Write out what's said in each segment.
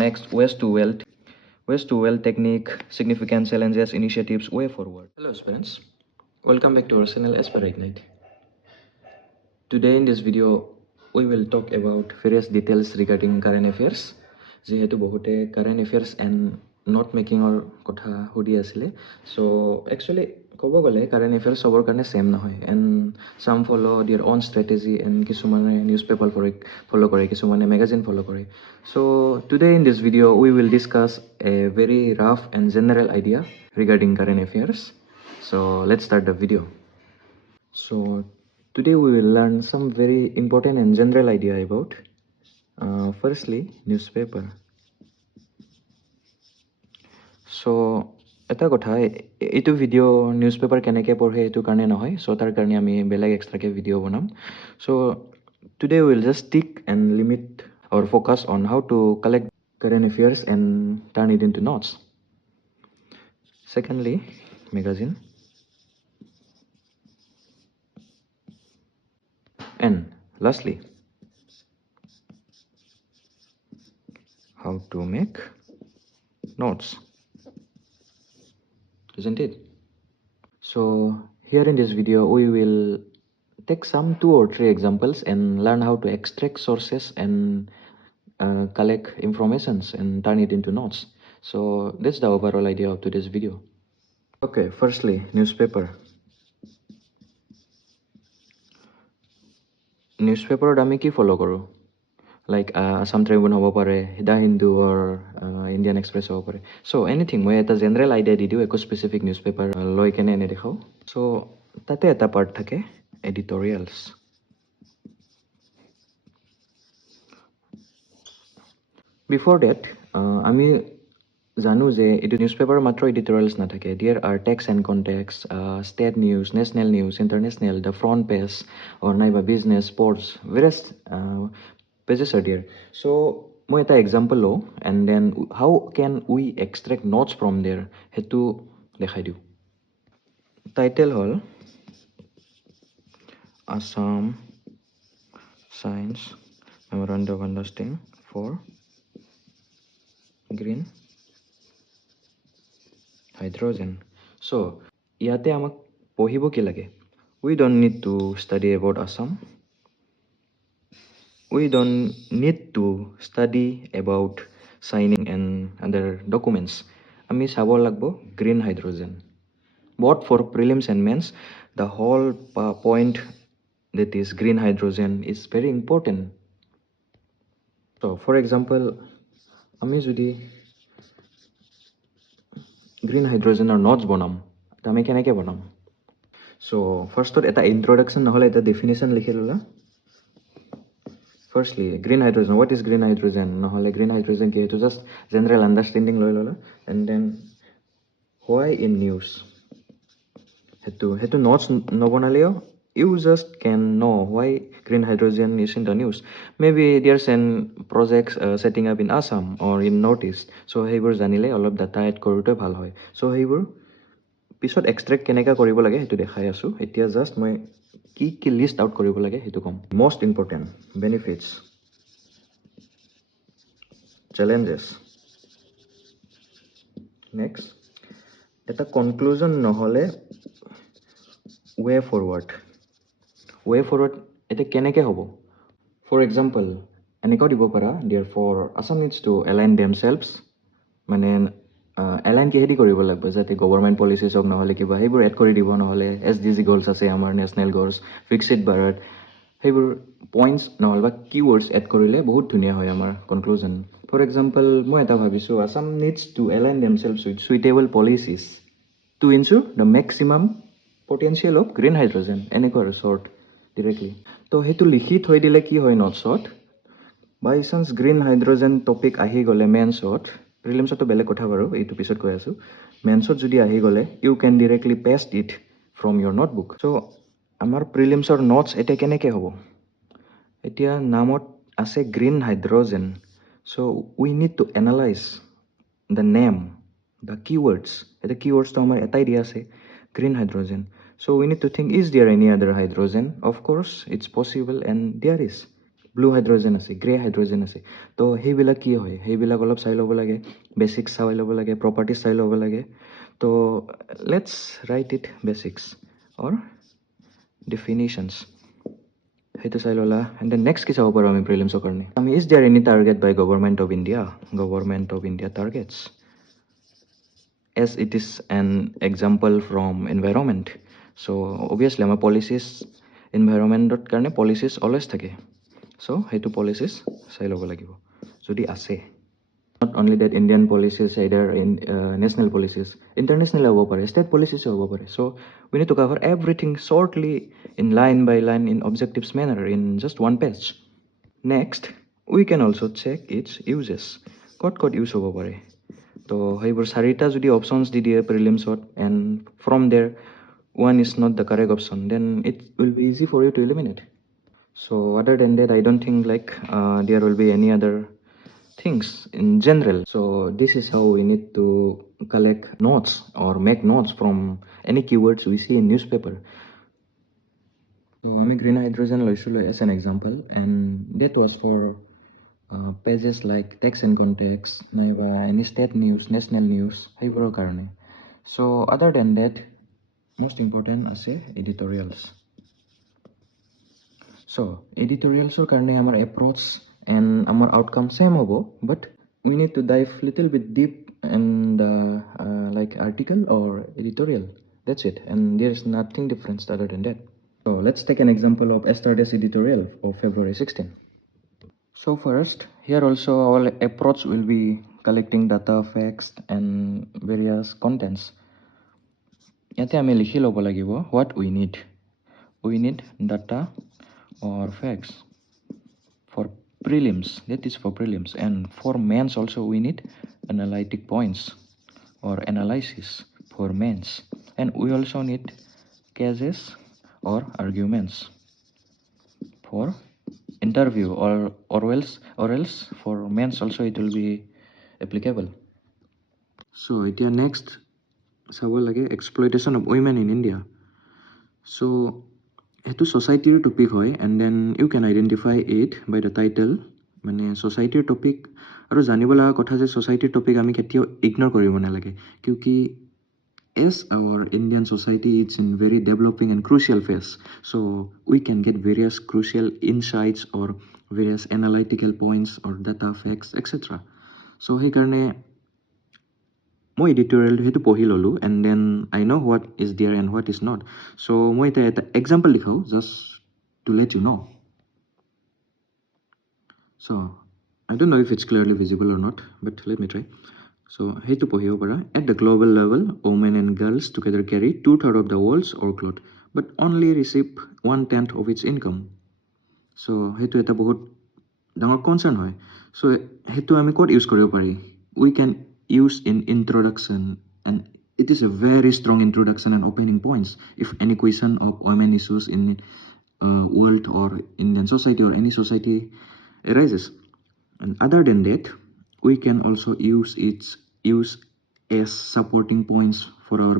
Next, ways to wealth technique, significant challenges, initiatives, way forward. Hello aspirants, welcome back to our channel Aspirate. Today in this video, we will talk about various details regarding current affairs. Jehetu bohote current affairs and note making or kotha hudi asile. So actually, kobo gole current affairs sobor karne same nahoy, and some follow their own strategy and kisumane newspaper follow kore, kisumane magazine follow kore. So today in this video, we will discuss a very rough and general idea regarding current affairs. So let's start the video. So today we will learn some very important and general idea about firstly newspaper. So এটা কথা এইটো video newspaper কেনেকৈ পঢ়ে এইটো কাৰণে নহয়, চ' তাৰ কাৰণে আমি বেলেগ এক্সট্ৰাকৈ ভিডিঅ' বনাম. চ' today will just stick and limit or focus on how to collect current affairs and turn it into notes. Secondly, magazine. And lastly, how to make notes, isn't it? So here in this video we will take some 2 or 3 examples and learn how to extract sources and collect informations and turn it into notes. So that's the overall idea of today's video. Okay, firstly, newspaper. Newspaper আমি কি follow কৰো, like Assam Tribune হ'ব পাৰে, the Hindu or Indian express হ'ব পাৰে. চ' anything মই এটা জেনেৰেল আইডিয়া দি দিওঁ, একো স্পেচিফিক নিউজপেপাৰ লৈ কেনে এনে দেখাওঁ. চ' তাতে এটা পাৰ্ট থাকে এডিটৰিয়েলছ. বিফৰ ডেট আমি জানো যে এইটো নিউজপেপাৰ মাত্ৰ এডিটৰিয়েলছ নাথাকে. There are texts and contexts, state news, national news, international, the front page or নাইবা business, sports, various pages are there. So মই এটা এক্সাম্পল লওঁ and then how can we extract notes from there সেইটো দেখাই দিওঁ. Title হ'ল Assam Science Memorandum of Understanding for Green Hydrogen. So ইয়াতে আমাক পঢ়িব কি লাগে? We don't need to study about Assam. We don't need to study about signing and other documents. আমি চাব লাগব green hydrogen. Both for prelims and mains, the whole point that is green hydrogen is very important. So for example, আমি যদি green hydrogen or notes বনাম, আমি কেনেকৈ বনাম? So firstত এটা introduction নহলে এটা definition লিখি ললা. Firstly, green hydrogen. What is green hydrogen? নহলে green hydrogen কি, এইটো just general understanding লৈ ললা. And then why in news? সেইটো notes নবনালেও you just can know why green hydrogen is in the news. Maybe there's an project setting up in Assam or in Northeast. So সেইবোৰ জানিলে অলপ data add কৰোঁতে ভাল হয়. So সেইবোৰ পিছত extract কেনেকৈ কৰিব লাগে সেইটো দেখাই আছো. এতিয়া জাষ্ট মই কি কি লিষ্ট আউট কৰিব লাগে সেইটো কম. Most important benefits, challenges. Next, এটা conclusion নহলে way forward. Way forward এটা কেনেকৈ হ'ব? For example, এনেকৈ দিব পাৰা, therefore Assam needs to align themselves. মানে এলাইন কিহেদি কৰিব লাগিব, যাতে গভৰ্ণমেণ্ট পলিচিজ হওক নহ'লে কিবা সেইবোৰ এড কৰি দিব, নহ'লে SDG গ'লছ আছে আমাৰ, নেশ্যনেল গ'লছ, ফিক্সড ভাৰত, সেইবোৰ পইণ্টছ নহ'লে বা কিৱৰ্ডছ এড কৰিলে বহুত ধুনীয়া হয় আমাৰ কনক্লুজন. ফৰ এক্সাম্পল মই এটা ভাবিছোঁ, Assam needs to align themselves with suitable policies to ensure the maximum potential of green hydrogen, এনেকুৱা আৰু শ্বৰ্ট ডিৰেক্টলি. তো সেইটো লিখি থৈ দিলে কি হয় নটছত, by chance green hydrogen topic আহি গ'লে মেইনছত, প্ৰিলিমছতো বেলেগ কথা বাৰু, এইটো পিছত কৈ আছোঁ, মেইনছত যদি আহি গ'লে ইউ কেন ডিৰেক্টলি পেষ্ট ইট ফ্ৰম ইয়ৰ নোটবুক. চ' আমাৰ প্ৰিলিমছৰ নোটছ এতিয়া কেনেকৈ হ'ব? এতিয়া নামত আছে green hydrogen. So' we need to analyse the name, the keywords. এতিয়া কিৱৰ্ডছটো আমাৰ এটাই দিয়া আছে, green hydrogen. So' we need to think, is there any other hydrogen? Of course it's possible and there is. Blue hydrogen আছে, grey hydrogen আছে। তো সেইবিলাক কি হয়, সেইবিলাক অলপ চাই ল'ব লাগে, বেচিক্স চাই ল'ব লাগে, প্ৰপাৰ্টিজ চাই ল'ব লাগে। তো let's write it basics or definitions, সেইটো চাই ল'লা। এণ্ড দেন নেক্সট কি চাব পাৰোঁ আমি প্ৰিলিমছৰ কাৰণে, আমি is there any target by government of India targets as it is an example from environment. So obviously আমাৰ policies environmentot কাৰণে policies always থাকে, so সেইটো policies চাই ল'ব লাগিব যদি আছে। Not only that Indian policies, either in national policies, international হ'ব পাৰে, state policies হ'ব পাৰে. So we need to cover everything shortly in line by line in objectives manner in just one page. Next we can also check its uses, ক'ত use হ'ব পাৰে। তো সেইবোৰ চাৰিটা যদি অপশ্যনছ দি দিয়ে প্ৰিলিমছত, এণ্ড ফ্ৰম দেৰ one is not the correct option, then it will be easy for you to eliminate. So other than that, I don't think like there will be any other things in general. So this is how we need to collect notes or make notes from any keywords we see in newspaper. So আমি green hydrogen লৈছিলোঁ as an example, and that was for pages like text and context, নাইবা any state news, national news, সেইবোৰৰ কাৰণে. So other than that, most important আছে editorials. So editorialsৰ কাৰণে আমাৰ approach and আমাৰ outcome same হ'ব, but we need to dive little bit deep and like article or editorial. That's it, and there is nothing different other than that. So let's take an example of yesterday's editorial of February 16. So first, here also our approach will be collecting data, facts, and various contents. ইয়াতে আমি লিখি ল'ব লাগিব what we need. We need data or facts for prelims, that is for prelims, and for mains also we need analytic points or analysis for mains, and we also need cases or arguments for interview, or else for mains also it will be applicable. So এতিয়া next চাব লাগে exploitation of women in India. So সেইটো society topic হয়, and then you can identify it by the title. মানে society topic আৰু জানিব লগা কথা যে society topic আমি কেতিয়াও ইগনোৰ কৰিব নালাগে, কিউকি as our Indian society is in very developing and crucial phase, so we can get various crucial insights or various analytical points or data, facts, etc. So সেইকাৰণে মই editorial সেইটো পঢ়ি ল'লোঁ, and then I know what is there and what is not. So মই এটা example লিখাওঁ just to let you know. So I don't know if it's clearly visible or not, but let me try. So সেইটো পঢ়িব পাৰা, at the global level women and girls together carry 2/3 of the world's workload but only receive 1/10 of its income. So সেইটো এটা বহুত ডাঙৰ concerned হয়। So সেইটো আমি ক'ত ইউজ কৰিব পাৰি, we can use in introduction, and it is a very strong introduction and opening points if any question of women issues in world or Indian society or any society arises. And other than that, we can also use as supporting points for our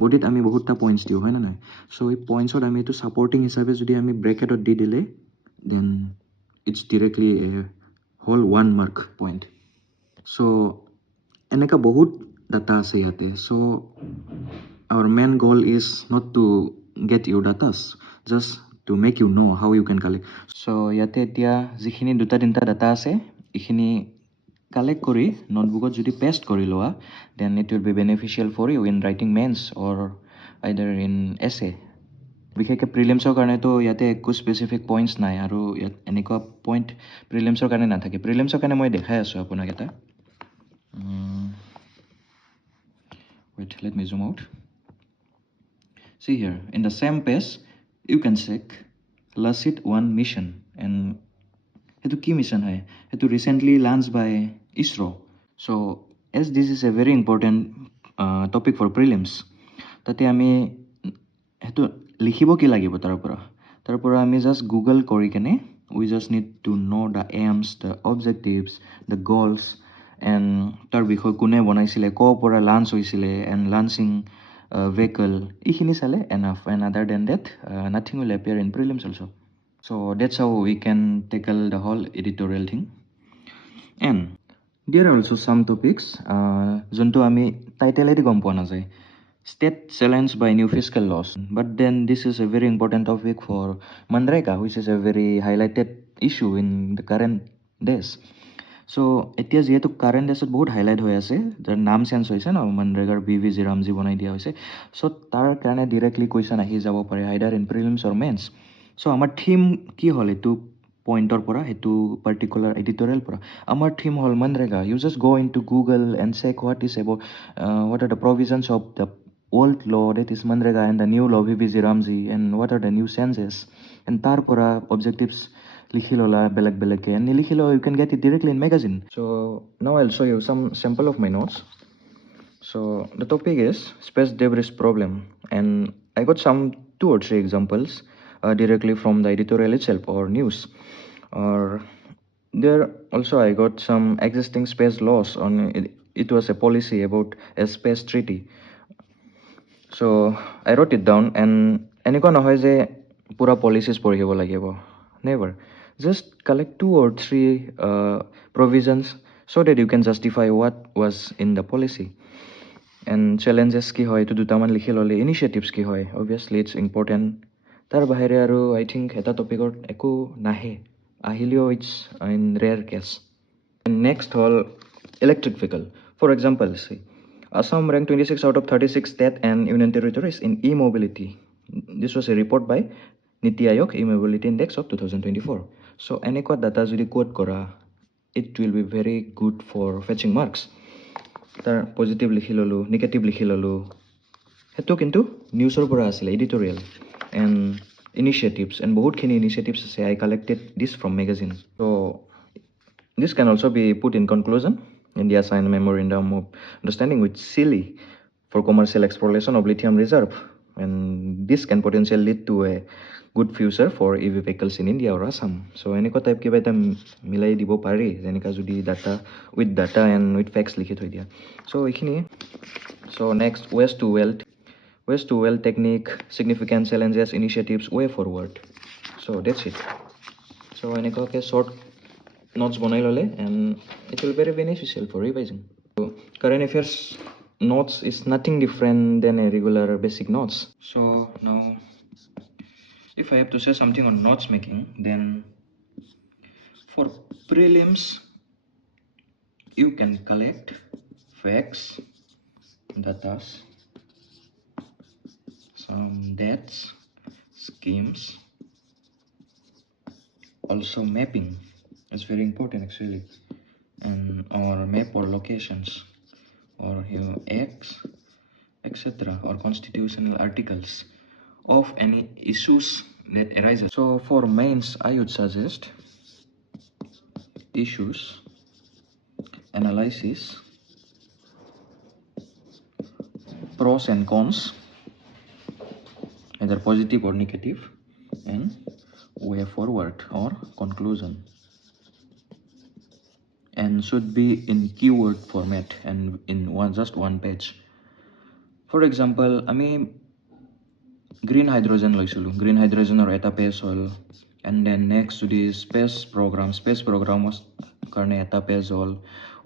bodyত আমি বহুতটা points দিওঁ হয় না নাই। So এই pointsত আমি এইটো supporting হিচাপে যদি আমি bracketত দি দিলে, then it's directly a whole 1 mark point. So এনেকা বহুত data আছে ইয়াতে। So our main goal is not to get your data, just to make you know how you can collect. So ইয়াতে এতিয়া যিখিনি 2-3টা data আছে, এইখিনি collect কৰি notebookত যদি paste কৰি লোৱা, then it will be beneficial for you in writing mains or either in essay. বিশেষকৈ প্ৰিলিমছৰ কাৰণেতো ইয়াতে একো স্পেচিফিক পইণ্টছ নাই, আৰু ইয়াত এনেকুৱা পইণ্ট প্ৰিলিমছৰ কাৰণে নাথাকে। প্ৰিলিমছৰ কাৰণে মই দেখাই আছোঁ আপোনাক এটা। Wait, let me zoom out. See here, in the same page, you can check Lasit 1 mission, and সেইটো কি মিছন হয়, সেইটো recently launched by ISRO. So as this is a very important topic for prelims, তাতে আমি সেইটো লিখিব কি লাগিব, তাৰ পৰা আমি জাষ্ট গুগল কৰি কেনে we just need to know the aims, the objectives, the goals, and তাৰ বিষয়ে কোনে বনাইছিলে, ক'ৰ পৰা লাঞ্চ হৈছিলে, and launching vehicle, এইখিনি চালে enough. And other than that, nothing will appear in prelims also. So that's how we can tackle the whole editorial thing. And there are also some topics jonto ami title edi gom poa na jay, state challenged by new fiscal laws. But then this is a very important topic for Manreka, which is a very highlighted issue in the current days. So এতিয়া যেহেতু current ডেছত বহুত highlight হৈ আছে, যাৰ নাম change হৈছে ন, মনৰেগাৰ BVG Ramoji বনাই দিয়া হৈছে। চ' তাৰ কাৰণে ডিৰেক্টলি কুৱেশ্যন আহি যাব পাৰে আইডাৰ ইন প্ৰিলিমছ অৰ মেইনছ। চ' আমাৰ থিম কি হ'ল এইটো পইণ্টৰ পৰা, সেইটো পাৰ্টিকুলাৰ এডিটৰিয়েল পৰা আমাৰ থিম হ'ল MNREGA. You just go' in to Google and check what is about what are the provisions of the old law, that is Manrega, and the new law VVG Ramji, and what are the new changes, and tar pora objectives likhilola belag and likhilo you can get it directly in magazine. So now I'll show you some sample of my notes. So the topic is space debris problem, and I got some 2 or 3 examples directly from the editorial itself or news. Or there also I got some existing space laws on it. It was a policy about a space treaty. So I wrote it down, and এনেকুৱা নহয় যে পুৰা policies পঢ়িব লাগিব, never. Just collect 2 or 3 provisions so that you can justify what was in the policy. And challenges কি হয় এইটো দুটামান লিখি ল'লে, initiatives কি হয়, obviously it's important. তাৰ বাহিৰে আৰু I think এটা টপিকত একো নাহে, আহিলেও it's in rare case. And next হ'ল electric vehicle. For example, see, Assam ranked 26 out of 36 state and union territories in e-mobility. This was a report by Niti Aayog E-Mobility Index of 2024. So এনেকুৱা data যদি quote কৰা, it will be very good for fetching marks. তাৰ positive লিখি ল'লো, negative লিখি ল'লো, সেইটো কিন্তু নিউজৰ পৰা আছিলে, editorial and initiatives, and বহুতখিনি initiatives আছে. I collected this from magazine. So this can also be put in conclusion in the assigned memorandum of understanding with silly for commercial exploration of lithium reserve, and this can potentially lead to a good future for EV vehicles in India or Assam. So এনেকুৱা type কিবা এটা মিলাই দিব পাৰি, যেনেকুৱা যদি data with data and with facts লিখি থৈ দিয়া। So এইখিনি। So next, waste to wealth technique, significant challenges, initiatives, way forward. So that's it. So এনেকুৱাকৈ short notes বনাই ল'লে, and it will be very beneficial for revising. So current affairs notes is nothing different than a regular basic notes. So now if I have to say something on notes making, then for prelims you can collect facts, datas, some dates, schemes, also mapping. It's very important actually, and or map or locations, or your acts, etc., or constitutional articles of any issues that arises. So for mains I would suggest issues, analysis, pros and cons, either positive or negative, and way forward or conclusion, and should be in keyword format and in just one page. For example, আমি green hydrogen লৈছিলোঁ, green hydrogenৰ এটা page হ'ল, and then next যদি space program কাৰণে এটা page হ'ল,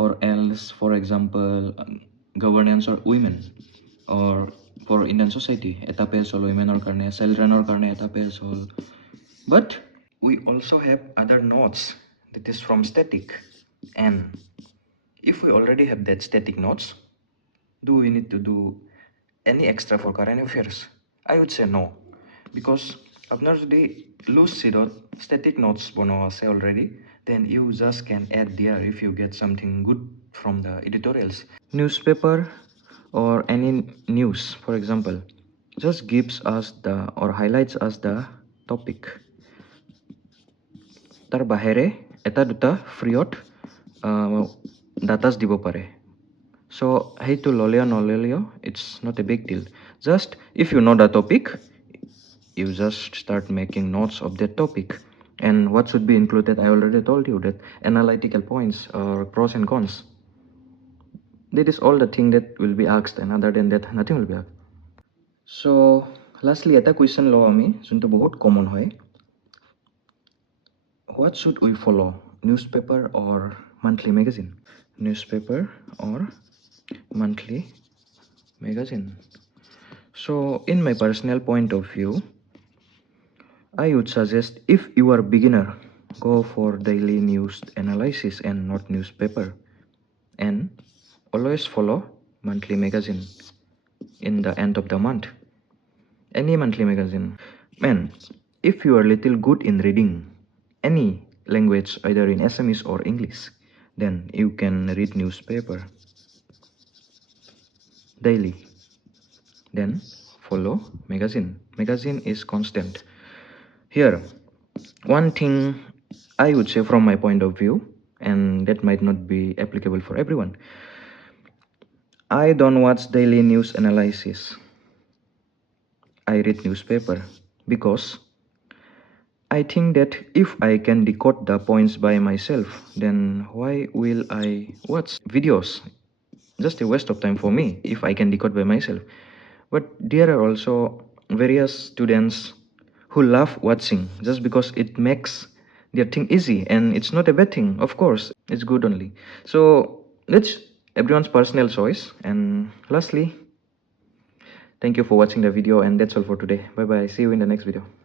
or else for example governance or women, or for Indian society এটা page হ'ল, womenৰ কাৰণে, childrenৰ কাৰণে এটা পেজ হ'ল. But we also have other notes that is from static, and if we already have that static notes, do we need to do any extra for current affairs? I would say no, because আপনার যদি loose sheet static notes বনোৱা আছে already, then you just can add there if you get something good from the editorials. Newspaper or any news, for example, just gives us the or highlights us the topic. তাৰ বাহিৰে এটা দুটা ফ্ৰীত ডাটাছ দিব পাৰে। So সেইটো ল'লেও নল'লেও it's not a big deal. Just if you know the topic, you just start making notes of that topic, and what should be included, I already told you that analytical points or pros and cons. That is all the thing that will be asked, and other than that nothing will be asked. So lastly এটা question লওঁ আমি যোনটো বহুত common হয়, what should we follow? Newspaper or monthly magazine? Newspaper or monthly magazine? So in my personal point of view, I would suggest if you are beginner, go for daily news analysis and not newspaper, and always follow monthly magazine in the end of the month. Any monthly magazine. Man, if you are little good in reading any language, either in Assamese or English, then you can read newspaper daily. Then follow magazine. Magazine is constant. Here, one thing I would say from my point of view, and that might not be applicable for everyone. I don't watch daily news analysis. I read newspaper because I think that if I can decode the points by myself, then why will I watch videos? Just a waste of time for me if I can decode by myself. But there are also various students who love watching just because it makes their thing easy, and it's not a bad thing. Of course, it's good only. So that's everyone's personal choice. And lastly, thank you for watching the video, and that's all for today. Bye bye. See you in the next video.